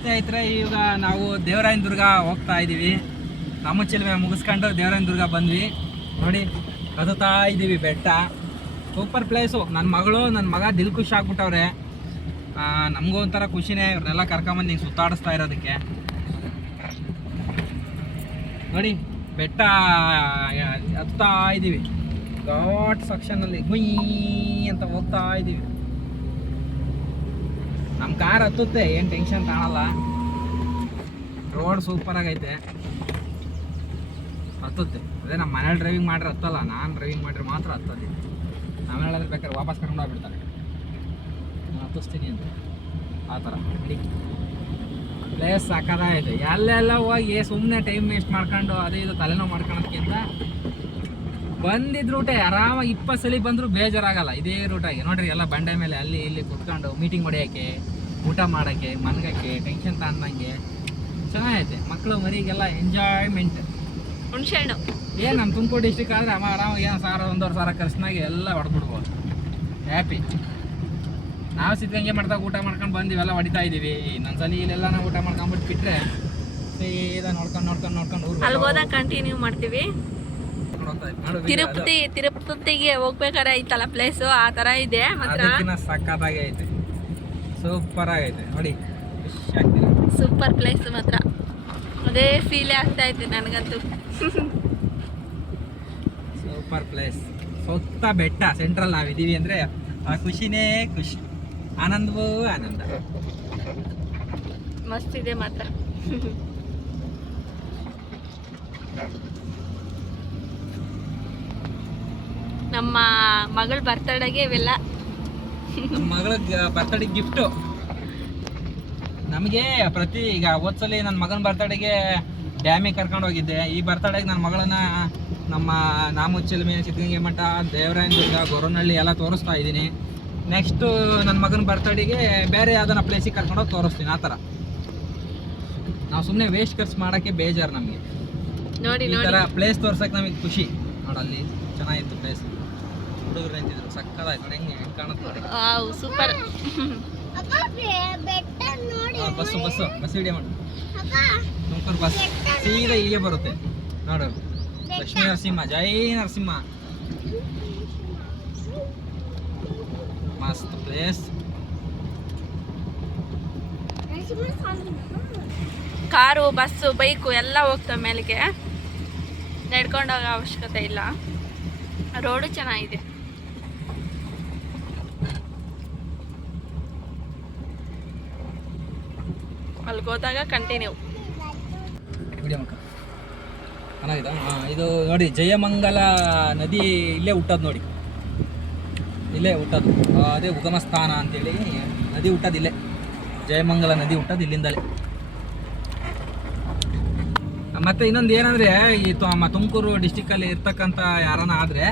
ಸ್ನೇಹಿತರೆ, ಈಗ ನಾವು ದೇವರಾಯನ ದುರ್ಗ ಹೋಗ್ತಾ ಇದ್ದೀವಿ. ನಮ್ಮ ಚಿಲ್ಮೆ ಮುಗಿಸ್ಕೊಂಡು ದೇವರಾಯನ ದುರ್ಗ ಬಂದ್ವಿ. ನೋಡಿ ಕದುತ್ತಾ ಇದ್ದೀವಿ ಬೆಟ್ಟ. Super place. ನನ್ನ ಮಗಳು ನನ್ನ ಮಗ ದಿಲ್ ಖುಷಿ ಆಗ್ಬಿಟ್ಟವ್ರೆ. ನಮಗೂ ಒಂಥರ ಖುಷಿನೇ ಇವ್ರನ್ನೆಲ್ಲ ಕರ್ಕೊಂಬಂದು ಹಿಂಗೆ ಸುತ್ತಾಡಿಸ್ತಾ ಇರೋದಕ್ಕೆ. ನೋಡಿ ಬೆಟ್ಟ ಹತ್ತಾ ಇದ್ದೀವಿ. ಘಾಟ್ ಸೆಕ್ಷನಲ್ಲಿ ಗುಯ್ ಅಂತ ಹೋಗ್ತಾ ಇದ್ದೀವಿ. ನಮ್ಮ ಕಾರ್ ಹತ್ತುತ್ತೆ, ಏನು ಟೆನ್ಷನ್ ಕಾಣಲ್ಲ. ರೋಡ್ ಸೂಪರ್ ಆಗೈತೆ, ಹತ್ತುತ್ತೆ. ಅದೇ ನಮ್ಮ ಮನೇಲಿ ಡ್ರೈವಿಂಗ್ ಮಾಡ್ರೆ ಹತ್ತಲ್ಲ, ನಾನು ಡ್ರೈವಿಂಗ್ ಮಾಡಿದ್ರೆ ಮಾತ್ರ ಹತ್ತೋದು. ಆಮೇಲೆ ಹೇಳಿದ್ರೆ ಬೇಕಾದ್ರೆ ವಾಪಸ್ ಕರ್ಕೊಂಡು ಹೋಗ್ಬಿಡ್ತಾರೆ, ನಾನು ಹತ್ತಿಸ್ತೀನಿ ಅಂತ. ಆ ಥರ ಪ್ಲೇಸ್ ಸಾಕಾಗೈತೆ. ಎಲ್ಲೆಲ್ಲ ಹೋಗಿ ಸುಮ್ಮನೆ ಟೈಮ್ ವೇಸ್ಟ್ ಮಾಡ್ಕೊಂಡು ಅದೇ ಇದು ತಲೆನೋವು ಮಾಡ್ಕೊಳೋದಕ್ಕಿಂತ ಬಂದಿದ್ದ ರೂಟೇ ಆರಾಮಾಗಿ 20 ಸಲ ಬಂದರೂ ಬೇಜಾರಾಗಲ್ಲ. ಇದೇ ರೂಟಾಗಿ ನೋಡ್ರಿ, ಎಲ್ಲ ಬಂಡೆ ಮೇಲೆ ಅಲ್ಲಿ ಇಲ್ಲಿ ಕುತ್ಕೊಂಡು ಮೀಟಿಂಗ್ ಹೊಡೆಯೋಕ್ಕೆ, ಊಟ ಮಾಡೋಕ್ಕೆ, ಮನ್ಗಕ್ಕೆ, ಟೆನ್ಷನ್ ತಗೊಂಡಂಗೆ ಚೆನ್ನಾಗೈತೆ. ಮಕ್ಕಳು ಮರಿಗೆಲ್ಲ ಎಂಜಾಯ್ಮೆಂಟ್. ಹುಣ್ಸೆಹಣ್ಣು ಏನು ನಮ್ಮ ತುಮಕೂರು ಡಿಸ್ಟ್ರಿಕ್ ಆದರೆ ಆರಾಮಾಗಿ ಏನು 1,000-1,500 ಖರ್ಚಿನಾಗೆ ಎಲ್ಲ ಹೊಡೆದ್ಬಿಡ್ಬೋದು. ಹ್ಯಾಪಿ. ನಾವು ಸಿದ್ಧಗಂಗೆ ಮಾಡ್ದಾಗ ಊಟ ಮಾಡ್ಕೊಂಡು ಬಂದಿವೆಲ್ಲ ಹೊಡಿತಾ ಇದ್ದೀವಿ. ಇನ್ನೊಂದ್ಸಲ ಇಲ್ಲೆಲ್ಲ ನಾವು ಊಟ ಮಾಡ್ಕೊಂಡ್ಬಿಟ್ಟು ಬಿಟ್ಟರೆ ಸೀದಾ ನೋಡ್ಕೊಂಡು ಊರು ಅಲ್ಲಿ ಹೋದಾಗ ಕಂಟಿನ್ಯೂ ಮಾಡ್ತೀವಿ. ತಿರುಪತಿಗೆ ಹೋಗ್ಬೇಕಾದ್ರೆ ಐತಲ್ಲ ಪ್ಲೇಸು, ಆ ತರ ಇದೆ ಮಾತ್ರ. ಸಕ್ಕತ್ತಾಗಿ ಐತೆ, ಸೂಪರ್ ಆಗೈತೆ. ನೋಡಿ ಸೂಪರ್ ಪ್ಲೇಸ್ ಮಾತ್ರ. ಅದೇ ಫೀಲ್ ಆಗ್ತಾ ಐತೆ ನನಗಂತೂ. Super place. ಸುತ್ತ ಬೆಟ್ಟ, ಸೆಂಟ್ರಲ್ ನಾವಿದ್ದೀವಿ ಅಂದರೆ ಆ ಖುಷಿನೇ ಖುಷಿ, ಆನಂದವೂ ಆನಂದ. ಮಸ್ತ್ ಇದೆ ಮಾತ್ರ. ನಮ್ಮ ಮಗಳ ಬರ್ತಡೆಗೆ ಇವೆಲ್ಲ. ನಮ್ಮ ಮಗಳ ಬರ್ತಡೇ ಗಿಫ್ಟು ನಮಗೆ. ಈಗ ಹೋದ್ಸಲಿ ನನ್ನ ಮಗನ ಬರ್ತಡೆಗೆ ಡ್ಯಾಮಿಗೆ ಕರ್ಕೊಂಡು ಹೋಗಿದ್ದೆ. ಈ ಬರ್ತಡೆಗೆ ನನ್ನ ಮಗಳನ್ನ ನಮ್ಮ ನಾಮುಚ್ಚಿಲ್ಮೆ, ಸಿದ್ಧಗಂಗೆ ಮಠ, ದೇವರಾಯನ ದುರ್ಗ, ಗೊರವನಹಳ್ಳಿ ಎಲ್ಲ ತೋರಿಸ್ತಾ ಇದ್ದೀನಿ. ನೆಕ್ಸ್ಟು ನನ್ನ ಮಗನ ಬರ್ತಡೆಗೆ ಬೇರೆ ಯಾವ್ದಾನ ಪ್ಲೇಸಿಗೆ ಕರ್ಕೊಂಡೋಗಿ ತೋರಿಸ್ತೀನಿ. ಆ ಥರ ನಾವು ಸುಮ್ಮನೆ ವೇಸ್ಟ್ ಖರ್ಚು ಮಾಡೋಕ್ಕೆ ಬೇಜಾರು ನಮಗೆ. ನೋಡಿ ಈ ಥರ ಪ್ಲೇಸ್ ತೋರ್ಸಕ್ಕೆ ನಮಗೆ ಖುಷಿ. ನೋಡಲ್ಲಿ ಚೆನ್ನಾಗಿತ್ತು ಪ್ಲೇಸ್. ಹುಡುಗರು ನಿಂತಿದ್ರು, ಸಕ್ಕದಾಯ್ತು. ನೋಡಿ ಹೆಂಗೆ ಕಾಣುತ್ತೆ ನೋಡಿ. ಸೂಪರ್. ಬಸ್ ಹಿಡಿಯ ಮಾಡಿ ತುಮಕೂರು ಬಸ್ ಸೀದಾ ಇಲ್ಲಿಗೆ ಬರುತ್ತೆ ನೋಡು. ಲಕ್ಷ್ಮೀ ನರಸಿಂಹ, ಜೈ ನರಸಿಂಹ. ಮಸ್ತ್ ಪ್ಲೇಸ್. ಕಾರು, ಬಸ್ಸು, ಬೈಕು ಎಲ್ಲ ಹೋಗ್ತವೆ ಮೇಲೆಗೆ. ನಡ್ಕೊಂಡೋಗೋ ಅವಶ್ಯಕತೆ ಇಲ್ಲ. ರೋಡು ಚೆನ್ನಾಗಿದೆ. ಅಲ್ಲಿಗೆ ಹೋದಾಗ ಕಂಟಿನ್ಯೂ. ಚೆನ್ನಾಗಿದೆ. ಇದು ನೋಡಿ, ಜಯಮಂಗಲ ನದಿ ಇಲ್ಲೇ ಹುಟ್ಟೋದು ನೋಡಿ. ಇಲ್ಲೇ ಹುಟ್ಟೋದು, ಅದೇ ಉಗಮ ಸ್ಥಾನ ಅಂತೇಳಿ ನದಿ ಹುಟ್ಟೋದು ಇಲ್ಲೇ. ಜಯಮಂಗಲ ನದಿ ಹುಟ್ಟೋದು ಇಲ್ಲಿಂದಲೇ. ಮತ್ತು ಇನ್ನೊಂದು ಏನಂದರೆ, ಈ ತುಮಕೂರು ಡಿಸ್ಟಿಕ್ಕಲ್ಲಿ ಇರ್ತಕ್ಕಂಥ ಯಾರನ್ನ ಆದರೆ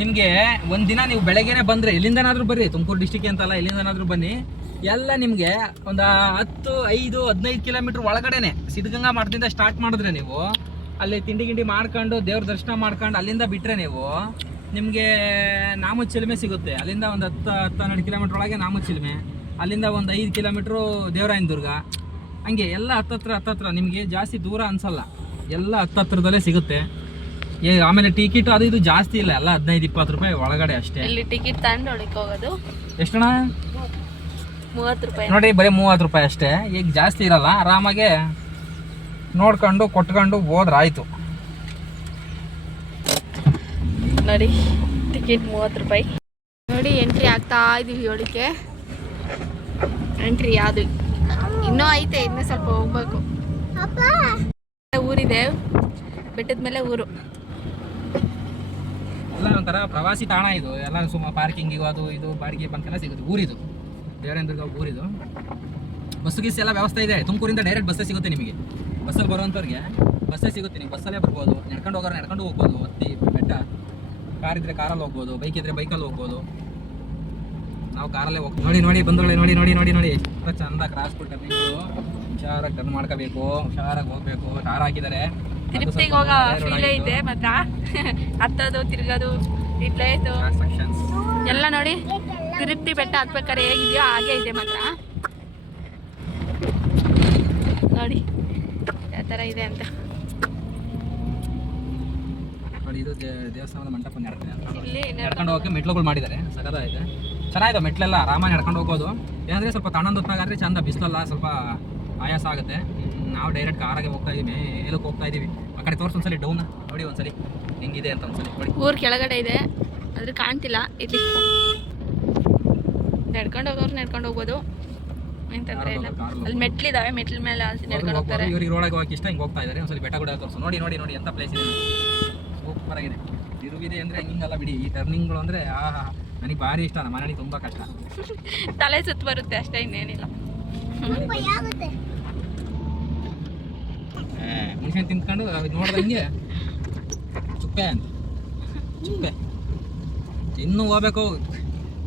ನಿಮಗೆ ಒಂದಿನ ನೀವು ಬೆಳಗ್ಗೆನೇ ಬಂದರೆ, ಎಲ್ಲಿಂದನಾದರೂ ಬರ್ರಿ, ತುಮಕೂರು ಡಿಸ್ಟಿಕ್ ಅಂತಲ್ಲ, ಎಲ್ಲಿಂದನಾದರೂ ಬನ್ನಿ, ಎಲ್ಲ ನಿಮಗೆ ಒಂದು 10-15 ಕಿಲೋಮೀಟ್ರ್ ಒಳಗಡೆನೆ ಸಿದ್ಧಗಂಗಾ ಮಠದಿಂದ ಸ್ಟಾರ್ಟ್ ಮಾಡಿದ್ರೆ ನೀವು ಅಲ್ಲಿ ತಿಂಡಿ ಮಾಡ್ಕೊಂಡು ದೇವ್ರ ದರ್ಶನ ಮಾಡ್ಕೊಂಡು ಅಲ್ಲಿಂದ ಬಿಟ್ಟರೆ ನೀವು ನಿಮಗೆ ನಾಮುಚ್ಚಿಲ್ಮೆ ಸಿಗುತ್ತೆ. ಅಲ್ಲಿಂದ ಒಂದು 10-12 ಕಿಲೋಮೀಟ್ರ್ ಒಳಗೆ ನಾಮುಚ್ಚಿಲ್ಮೆ, ಅಲ್ಲಿಂದ ಒಂದು 5 ಕಿಲೋಮೀಟ್ರು ದೇವರಾಯನ ದುರ್ಗ. ಹಂಗೆ ಎಲ್ಲ ಹತ್ತತ್ರ ನಿಮಗೆ ಜಾಸ್ತಿ ದೂರ ಅನ್ಸಲ್ಲ, ಎಲ್ಲ ಹತ್ತತ್ರದಲ್ಲೇ ಸಿಗುತ್ತೆ. ಆಮೇಲೆ ಟಿಕೆಟ್ ಅದು ಇದು ಜಾಸ್ತಿ ಇಲ್ಲ, ಎಲ್ಲ 15-20 ರೂಪಾಯಿ ಒಳಗಡೆ ಅಷ್ಟೇ. ಇಲ್ಲಿ ಟಿಕೆಟ್ ತಗೊಂಡು ಹೊಡಿಕ್ ಹೋಗೋದು ಎಷ್ಟಣ್ಣ? 30 ರೂಪಾಯಿ ನೋಡಿ, ಬರೀ 30 ರೂಪಾಯಿ ಅಷ್ಟೇ. ಈಗ ಜಾಸ್ತಿ ಇರಲ್ಲ, ಆರಾಮಾಗೆ ನೋಡ್ಕೊಂಡು ಕೊಟ್ಕೊಂಡು ಹೋದ್ರೆ ಆಯಿತು. ನೋಡಿ ಟಿಕೆಟ್ 30 ರೂಪಾಯಿ. ನೋಡಿ ಎಂಟ್ರಿ ಆಗ್ತಾ ಇದೀವಿ. ಒಳಗೆ ಎಂಟ್ರಿ ಯಾವುದು ಇನ್ನೂ ಐತೆ, ಇನ್ನೂ ಸ್ವಲ್ಪ ಹೋಗ್ಬೇಕು. ಊರಿದೆ, ಬೆಟ್ಟದ ಮೇಲೆ ಊರು. ಎಲ್ಲ ಒಂಥರ ಪ್ರವಾಸಿ ತಾಣ ಇದು. ಎಲ್ಲ ಸುಮ್ಮನೆ ಪಾರ್ಕಿಂಗಿಗೂ ಅದು ಇದು ಬಾಡಿಗೆ ಬಂಕೆಲ್ಲ ಸಿಗುತ್ತೆ. ಊರಿದು ದೇವರಾಯನ ದುರ್ಗ ಊರಿದು. ಬಸ್ಸು ಗೀಸ್ ಎಲ್ಲ ವ್ಯವಸ್ಥೆ ಇದೆ. ತುಮಕೂರಿಂದ ಡೈರೆಕ್ಟ್ ಬಸ್ಸೇ ಸಿಗುತ್ತೆ ನಿಮಗೆ. ಬಸ್ಸಲ್ಲಿ ಬರೋವಂಥವ್ರಿಗೆ ಬಸ್ಸೇ ಸಿಗುತ್ತೆ. ನೀವು ಬಸ್ಸಲ್ಲೇ ಬರ್ಬೋದು, ನಡ್ಕೊಂಡು ಹೋಗೋರು ನಡ್ಕೊಂಡು ಹೋಗ್ಬೋದು. ಹತ್ತಿ ಬೆಟ್ಟ, ಕಾರ್ ಇದ್ದರೆ ಕಾರಲ್ಲಿ ಹೋಗ್ಬೋದು, ಬೈಕ್ ಇದ್ದರೆ ಬೈಕಲ್ಲಿ ಹೋಗ್ಬೋದು. ನಾವು ಕಾರಲ್ಲೇ ಹೋಗ್ತೀವಿ. ನೋಡಿ ಬಂದೋಳೆ, ನೋಡಿ ಎಷ್ಟು ಚಂದ ಕ್ರಾಸ್ ಬಿಟ್ಟು ನೀವು ಹುಷಾರಾಗಿ ಟರ್ನ್ ಮಾಡ್ಕೋಬೇಕು, ಹುಷಾರಾಗಿ ಹೋಗ್ಬೇಕು. ಟಾರ್ ಹಾಕಿದ್ದಾರೆ. ತಿರುಪತಿಗೆ ಹೋಗೋ ಫೀಲ್ ಐತೆ ಮಾತ್ರ. ಹತ್ತೋದು ತಿರ್ಗೋದು ಈ ಪ್ಲೇಸು ಎಲ್ಲ ನೋಡಿ. ತಿರುಪತಿ ಬೆಟ್ಟ ಹತ್ಬೇಕಾದ್ರೆ ಹೇಗಿದೆಯೋ ಹಾಗೆ ಇದೆ ಮಾತ್ರ. ಥರ ಇದೆ ಅಂತ. ನೋಡಿ ಇದು ದೇವಸ್ಥಾನದ ಮಂಟಪ ಇಲ್ಲಿ ನಡ್ಕೊಂಡು ಹೋಗೋಕೆ ಮೆಟ್ಲುಗಳು ಮಾಡಿದ್ದಾರೆ, ಸಗದಾಗಿದೆ, ಚೆನ್ನಾಗಿದೆ ಮೆಟ್ಲೆಲ್ಲ, ಆರಾಮಾಗಿ ನಡ್ಕೊಂಡು ಹೋಗ್ಬೋದು. ಏನಂದರೆ ಸ್ವಲ್ಪ ತಣ್ಣಂದು ಹೊತ್ತಾಗಾದ್ರೆ ಚಂದ, ಬಿಸಿಲಲ್ಲ ಸ್ವಲ್ಪ ಆಯಾಸ ಆಗುತ್ತೆ. ನಾವು ಡೈರೆಕ್ಟ್ ಕಾರಾಗೆ ಹೋಗ್ತಾ ಇದೀವಿ, ಮೇಲಕ್ಕೆ ಹೋಗ್ತಾ ಇದೀವಿ. ಆ ಕಡೆ ತೋರಿಸಿ ಒಂದ್ಸಲಿ ಡೌನ್ ನೋಡಿ, ಒಂದ್ಸಲಿ ಹೆಂಗಿದೆ ಅಂತ ಒಂದ್ಸಲಿ ನೋಡಿ. ಊರು ಕೆಳಗಡೆ ಇದೆ, ಆದ್ರೆ ಕಾಣ್ತಿಲ್ಲ. ಇಲ್ಲಿ ನಡ್ಕೊಂಡು ಹೋಗೋರು ನಡ್ಕೊಂಡು ಹೋಗ್ಬೋದು, ಏನು ತೊಂದರೆ ಇಲ್ಲ. ಅಲ್ಲಿ ಮೆಟ್ಲಿದಾವೆ, ಮೆಟ್ಲ ಮೇಲೆ ನಡ್ಕೊಂಡು ಹೋಗ್ತಾರೆ. ಇವ್ರಿಗೆ ರೋಡಾಗಿ ಹೋಗಕ್ಕೆ ಇಷ್ಟ, ಹಿಂಗೆ ಹೋಗ್ತಾ ಇದ್ದಾರೆ. ಒಂದ್ಸಲಿ ಬೆಟ್ಟ ಕೂಡ ತೋರಿಸು. ನೋಡಿ ನೋಡಿ ನೋಡಿ ಎಂಥ ಪ್ಲೇಸ್ ಇದೆ, ಸೂಪರ್ ಆಗಿದೆ. ತಿರುಗಿದೆ ಅಂದರೆ ಹಿಂಗಲ್ಲ ಬಿಡಿ, ಈ ಟರ್ನಿಂಗ್ಗಳು ಅಂದರೆ ನನಗೆ ಭಾರಿ ಇಷ್ಟ. ನಮ್ಮ ಮನೆಯಲ್ಲಿ ತುಂಬ ಕಷ್ಟ, ತಲೆ ಸುತ್ತ ಬರುತ್ತೆ ಅಷ್ಟೇ, ಇನ್ನೇನಿಲ್ಲ. ಮೆಣಸಿನ ತಿಂದ್ಕೊಂಡು ನೋಡ್ದಂಗೆ ಚುಪ್ಪೆ ಅಂತ ಚುಪ್ಪೆ. ಇನ್ನೂ ಹೋಗ್ಬೇಕು,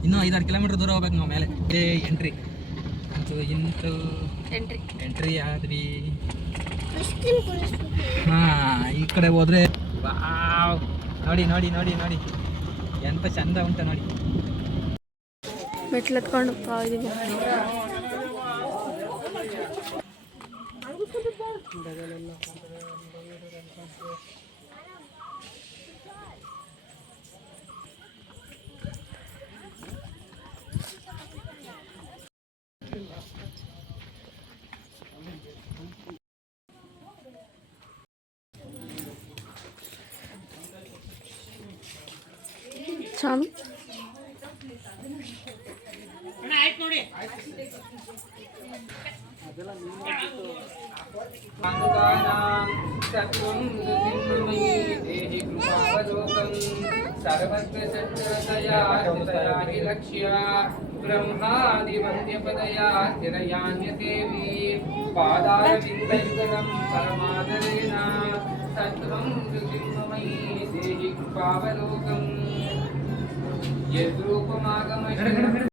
ಇನ್ನೂ 5-6 ಕಿಲೋಮೀಟರ್ ದೂರ ಹೋಗ್ಬೇಕು ನಾವು ಮೇಲೆ. ಎಂಟ್ರಿ ಎಂಟ್ರಿ ಆದ್ವಿ. ಈ ಕಡೆ ಹೋದ್ರೆ ವಾವ್, ನೋಡಿ ನೋಡಿ ನೋಡಿ ನೋಡಿ ಎಂತ ಚಂದ ಉಂಟ ನೋಡಿ. ಮೆಟ್ಲು ಹತ್ಕೊಂಡು ಹೋಗ್ತಾ ಇದೀವಿ. ಸ್ವಾಮಿ ಬ್ರಹ್ಮಾದಿವಂದ್ಯಪದಯಾ ಸ್ಥಿರಯಾನ್ಯದೇವಿ ಪಾದಾರವಿಂದಯುಗಲಂ ಪರಮಾದರೇಣ ತತ್ವಂ ಜ್ಯೋತಿರ್ಮಯಿ ದೇಹಿ ಕೃಪಾವಲೋಕಂ ಯದ್ರೂಪಮಾಗಮ